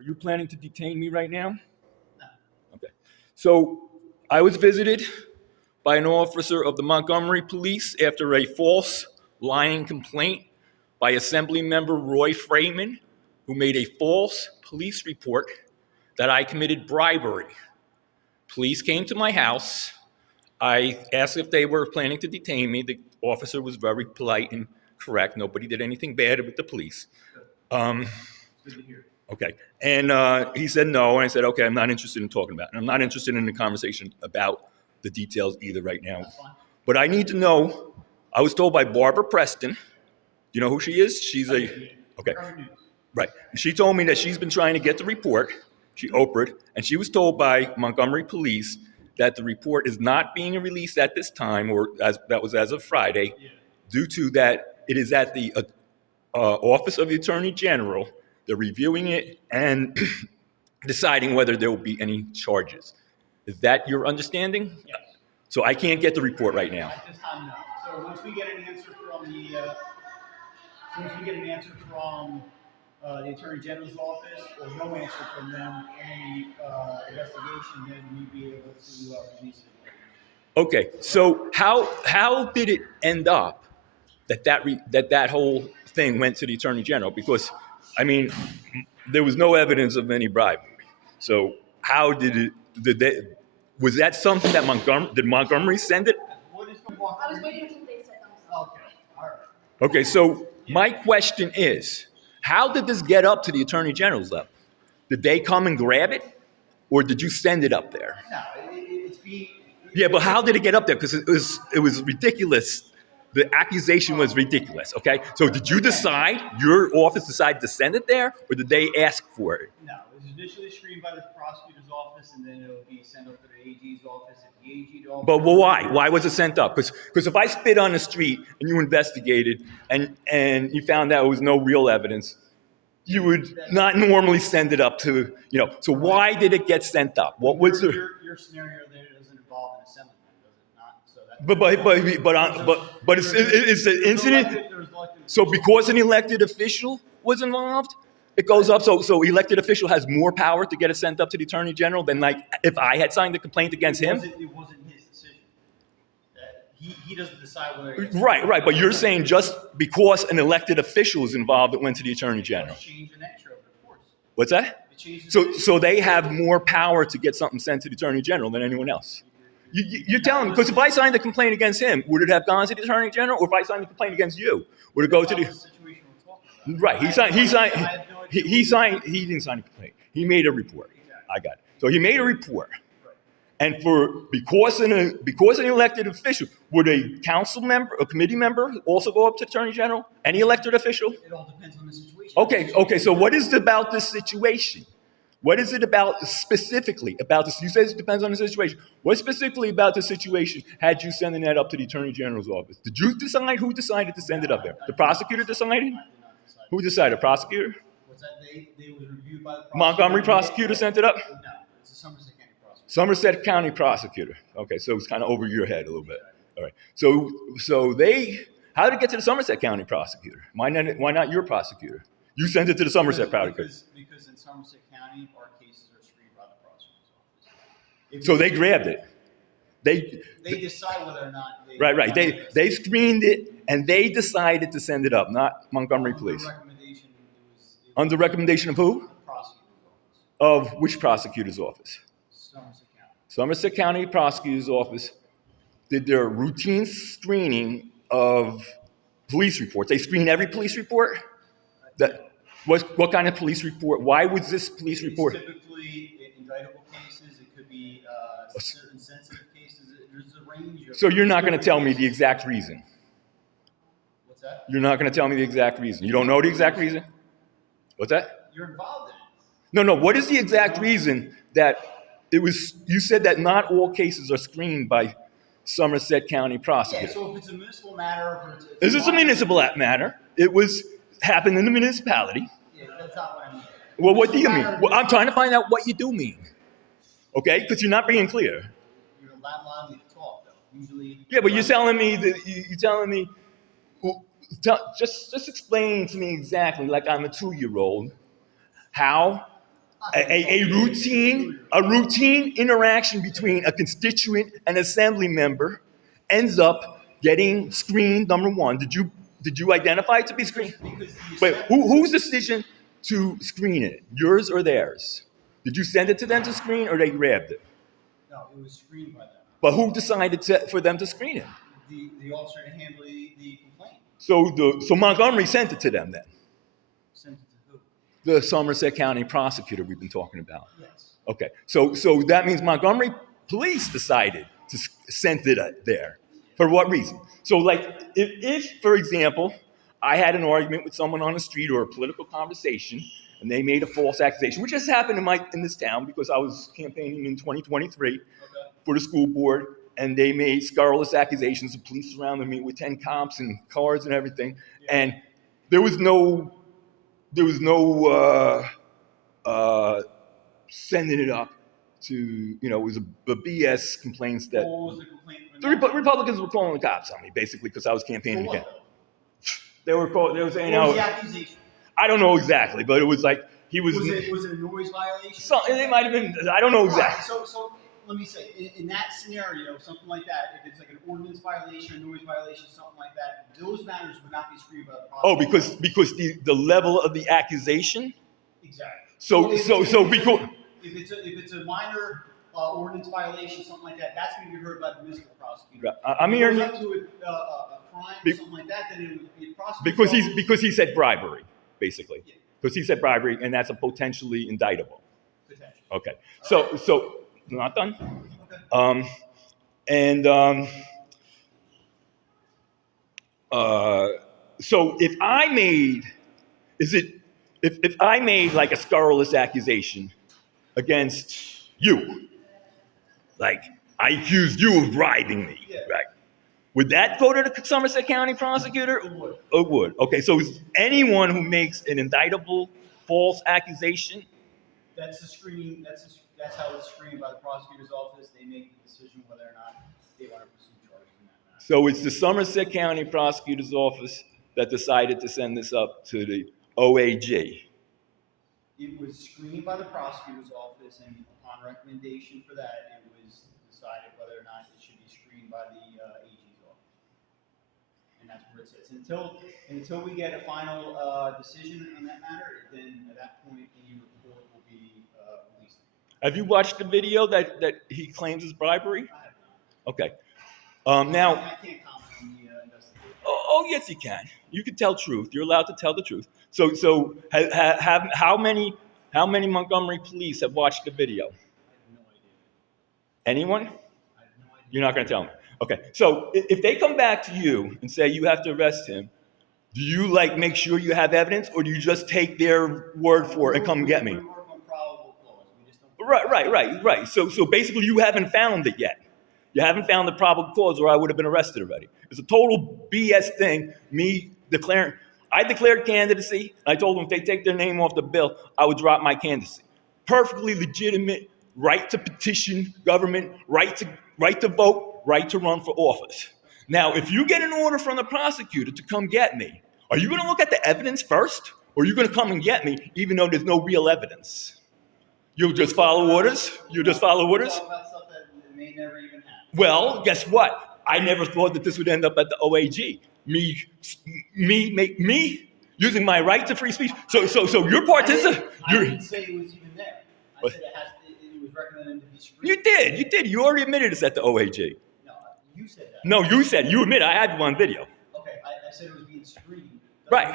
Are you planning to detain me right now? No. Okay. So I was visited by an officer of the Montgomery Police after a false lying complaint by Assembly Member Roy Freiman, who made a false police report that I committed bribery. Police came to my house. I asked if they were planning to detain me. The officer was very polite and correct. Nobody did anything bad with the police. Good to hear. Okay. And he said no. And I said, okay, I'm not interested in talking about it. I'm not interested in the conversation about the details either right now. That's fine. But I need to know, I was told by Barbara Preston, you know who she is? She's a, okay, right. She told me that she's been trying to get the report. She Oprah'd, and she was told by Montgomery Police that the report is not being released at this time, or that was as of Friday, due to that it is at the Office of the Attorney General. They're reviewing it and deciding whether there will be any charges. Is that your understanding? Yes. So I can't get the report right now. At this time, no. So once we get an answer from the Attorney General's office, or no answer from them on the investigation, then we'd be able to release it. Okay, so how did it end up that whole thing went to the Attorney General? Because, I mean, there was no evidence of any bribery. So how was that something that Montgomery send it? What is the I was waiting until they said thumbs up. Okay, all right. Okay, so my question is, how did this get up to the Attorney General's level? Did they come and grab it, or did you send it up there? No, it's being. Yeah, but how did it get up there? Because it was ridiculous. The accusation was ridiculous, okay? So did you decide, your office decided to send it there, or did they ask for it? No, it was initially screened by the prosecutor's office, and then it would be sent up to the AG's office. If the AG's office. But why? Why was it sent up? Because if I spit on the street and you investigated and you found out there was no real evidence, you would not normally send it up to, so why did it get sent up? What was the... Your scenario there doesn't involve an assemblyman, does it not? So that. But it's an incident. So because an elected official was involved, it goes up. So elected official has more power to get it sent up to the Attorney General than like if I had signed a complaint against him. It wasn't his decision. He doesn't decide whether. Right. But you're saying just because an elected official is involved, it went to the Attorney General. Change an extra, of course. What's that? So they have more power to get something sent to the Attorney General than anyone else. You're telling me, because if I signed a complaint against him, would it have gone to the Attorney General? Or if I signed a complaint against you, would it go to the... Right, he didn't sign a complaint. He made a report. I got it. So he made a report. And because an elected official, would a council member, a committee member also go up to the Attorney General? Any elected official? It all depends on the situation. Okay, so what is it about this situation? What is it about specifically about this? You said it depends on the situation. What specifically about the situation had you sending that up to the Attorney General's office? Did you decide? Who decided to send it up there? The prosecutor decided? Who decided? The prosecutor? What's that? They was reviewed by the prosecutor. Montgomery prosecutor sent it up? No, it's the Somerset County prosecutor. Somerset County prosecutor. Okay, so it's kind of over your head a little bit. All right. So how did it get to the Somerset County prosecutor? Why not your prosecutor? You sent it to the Somerset prosecutor. Because in Somerset County, our cases are screened by the prosecutor's office. So they grabbed it. They decide whether or not they... Right. They screened it, and they decided to send it up, not Montgomery Police. Under recommendation of who? The prosecutor's office. Of which prosecutor's office? Somerset County. Somerset County prosecutor's office did their routine screening of police reports. They screen every police report? What kind of police report? Why was this police report? It's typically indictable cases. It could be certain sensitive cases. There's a range of... So you're not going to tell me the exact reason? What's that? You're not going to tell me the exact reason? You don't know the exact reason? What's that? You're involved in it. No. What is the exact reason that it was... You said that not all cases are screened by Somerset County prosecutors. Yeah, so if it's a municipal matter... Is this a municipal matter? It happened in the municipality. Yeah, that's not what I mean. Well, what do you mean? Well, I'm trying to find out what you do mean. Okay? Because you're not being clear. You're not allowing me to talk, though. Usually... Yeah, but you're telling me that just explain to me exactly, like I'm a 2-year-old, how a routine interaction between a constituent and assembly member ends up getting screened. Number one, did you identify it to be screened? Because Wait, whose decision to screen it? Yours or theirs? Did you send it to them to screen, or they grabbed it? No, it was screened by them. But who decided for them to screen it? The officer to handle the complaint. So Montgomery sent it to them then. Sent it to who? The Somerset County prosecutor we've been talking about. Yes. Okay, so that means Montgomery Police decided to send it there. For what reason? So, like, if, for example, I had an argument with someone on the street or a political conversation, and they made a false accusation, which has happened in this town because I was campaigning in 2023 for the school board, and they made scurrilous accusations. The police surrounded me with 10 cops and cars and everything, and there was no sending it up to, it was a BS complaints that What was the complaint? the Republicans were calling the cops on me, basically, because I was campaigning again. They were saying, What was the accusation? I don't know exactly, but it was like he was. Was it a noise violation? It might have been. I don't know exactly. So let me say, in that scenario, something like that, if it's like an ordinance violation, a noise violation, something like that, those matters would not be screened by the prosecutor. Oh, because the level of the accusation. Exactly. Because if it's a minor ordinance violation, something like that, that's going to be heard by the municipal prosecutor. I'm If here it goes up to a crime or something like that, then it would be prosecuted. because he said bribery, basically. Yeah. Because he said bribery, and that's a potentially indictable. Potentially. Okay. So not done. Okay. So if I made like a scurrilous accusation against you, like I accused you of bribing me, Yeah. right? Would that go to the Somerset County prosecutor? It would. It would. Okay, so is anyone who makes an indictable false accusation? That's the screening. That's how it's screened by the prosecutor's office. They make the decision whether or not they want to pursue charges in that matter. So it's the Somerset County prosecutor's office that decided to send this up to the OAG. It was screened by the prosecutor's office, and upon recommendation for that, it was decided whether or not it should be screened by the AG's office. And that's where it sits. Until we get a final decision on that matter, then at that point, any report will be released. Have you watched the video that he claims is bribery? I have not. Okay. I Now, can't comment on the investigation. oh yes, you can. You can tell truth. You're allowed to tell the truth. So how many Montgomery police have watched the video? I have no idea. Anyone? I have no idea. You're not going to tell me. Okay. So if they come back to you and say you have to arrest him, do you make sure you have evidence, or do you just take their word for it and come get me? We work on probable cause. We just don't. Right. So basically, you haven't found it yet. You haven't found the probable cause, or I would have been arrested already. It's a total BS thing. I declared candidacy. I told them if they take their name off the bill, I would drop my candidacy. Perfectly legitimate right to petition government, right to vote, right to run for office. Now, if you get an order from the prosecutor to come get me, are you going to look at the evidence first, or are you going to come and get me even though there's no real evidence? You'll just follow orders? We'll talk about stuff that may never even happen. Well, guess what? I never thought that this would end up at the OAG. Me using my right to free speech. So you're participating. I didn't say it was even there. I said it was recommended to be screened. You did. You already admitted it's at the OAG. No, you said that. No, you admit I had you on video. Okay, I said it was being screened. Right.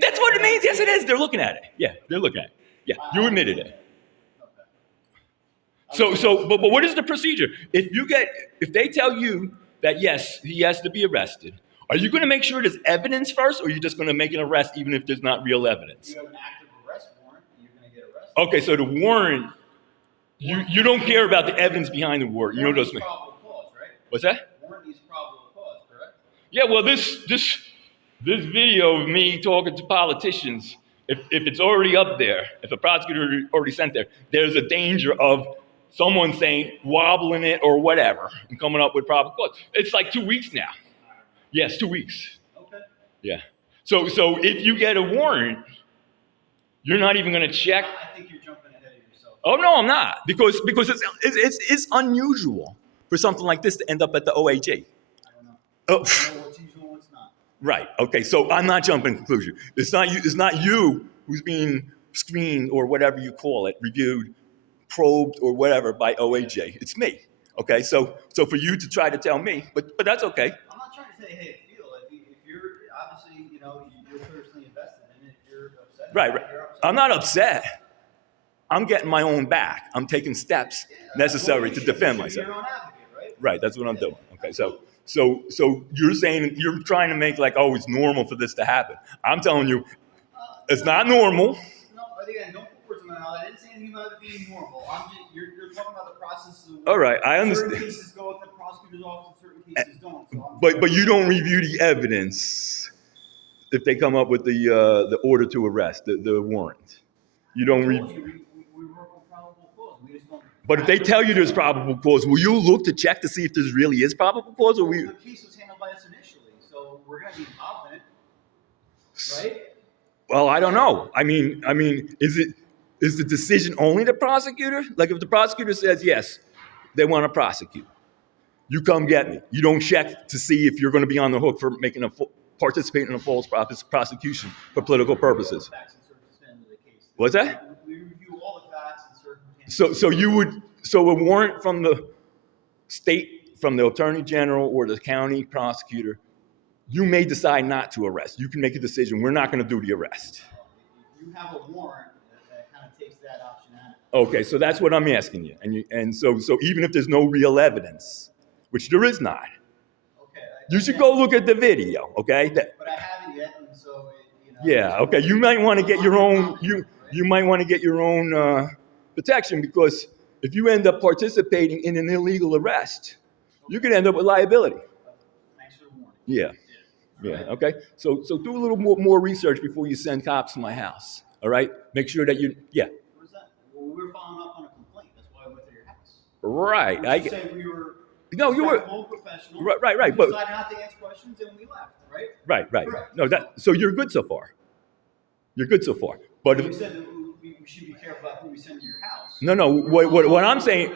That's what it means. Yes, it is. They're looking at it. Yeah, they're looking at it. Yeah, you admitted it. Okay. But what is the procedure? If they tell you that yes, he has to be arrested, are you going to make sure there's evidence first, or are you just going to make an arrest even if there's not real evidence? You have an active arrest warrant, you're going to get arrested. Okay, so the warrant, you don't care about the evidence behind the warrant. You know Warrant those. needs probable cause, right? What's that? Warrant needs probable cause, correct? Yeah, well, this video of me talking to politicians, if it's already up there, if a prosecutor already sent there, there's a danger of someone saying, wobbling it or whatever, and coming up with probable cause. It's like 2 weeks now. Yes, 2 weeks. Okay. Yeah. So if you get a warrant, you're not even going to check. I think you're Oh no, I'm not, because it's unusual for something like this to end up at the OAG. I don't know. Oh, I don't know what's usual and what's not. right. Okay. So I'm not jumping to conclusion. It's not you. It's not you who's being screened or whatever you call it, reviewed, probed or whatever by OAJ. It's me. Okay. So for you to try to tell me, but that's okay. I'm not trying to say, hey, feel. If you're obviously, you're personally invested in it, if you're upset. Right. about Right. it, you're upset. I'm not upset. I'm getting my own back. I'm taking steps necessary to defend You should myself. be your own advocate, right? Right, that's what I'm doing. Okay, so you're saying you're trying to make like, oh, it's normal for this to happen. I'm telling you, it's not normal. No, again, don't put words in my mouth. I didn't say anything about it being normal. You're talking about the process of All right, I understand. certain cases go with the prosecutor's office, certain cases don't. So But you don't review the evidence if they come up with the order to arrest, the warrant. You don't review. we work on probable cause. We just don't. But if they tell you there's probable cause, will you look to check to see if there really is probable cause, or we? The case was handled by us initially, so we're going to be involved in it, right? Well, I don't know. I mean, is the decision only the prosecutor? Like if the prosecutor says yes, they want to prosecute, you come get me. You don't check to see if you're going to be on the hook for participating in a false prosecution for political purposes. Facts and circumstances of the case. What's that? We review all the facts and circumstances. So a warrant from the state, from the attorney general or the county prosecutor, you may decide not to arrest. You can make a decision. We're not going to do the arrest. If you have a warrant, that kind of takes that option out. Okay, so that's what I'm asking you. And so even if there's no real evidence, which there is not, Okay. you should go look at the video. Okay. But I haven't yet, and so Yeah. Okay. You might want to get your own. You might want to get your own protection, because if you end up participating in an illegal arrest, you could end up with liability. Thanks for the warning. Yeah. Yeah. Okay. So do a little more research before you send cops to my house. All right. Make sure that you. Yeah. What is that? Well, we were following up on a complaint. That's why I went to your house. Right. I just say we were. No, you were. Professional. Right. We But decided not to ask questions, and we left. Right. right. Correct. No, so you're good so far. You're good so far. But We said that we should be careful about who we send to your house. no. What I'm saying.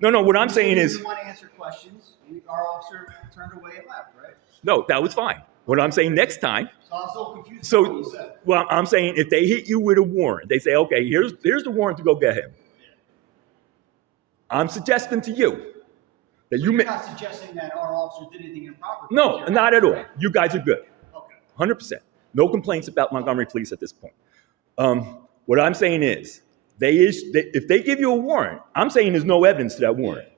No. What I'm saying is. We want to answer questions. Our officer turned away and left. Right. No, that was fine. What I'm saying next time. So I'm so confused. About what you said. Well, I'm saying if they hit you with a warrant, they say, okay, here's the warrant to go get him. I'm suggesting to you that You're not suggesting that our officer did anything improper. No, not at all. You guys are good. Okay. 100%. No complaints about Montgomery Police at this point. What I'm saying is, if they give you a warrant, I'm saying there's no evidence to that warrant.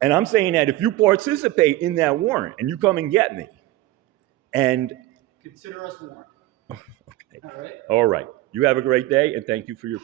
And I'm saying that if you participate in that warrant and you come and get me, and Consider us warned. okay. All right. All right. You have a great day, and thank you for your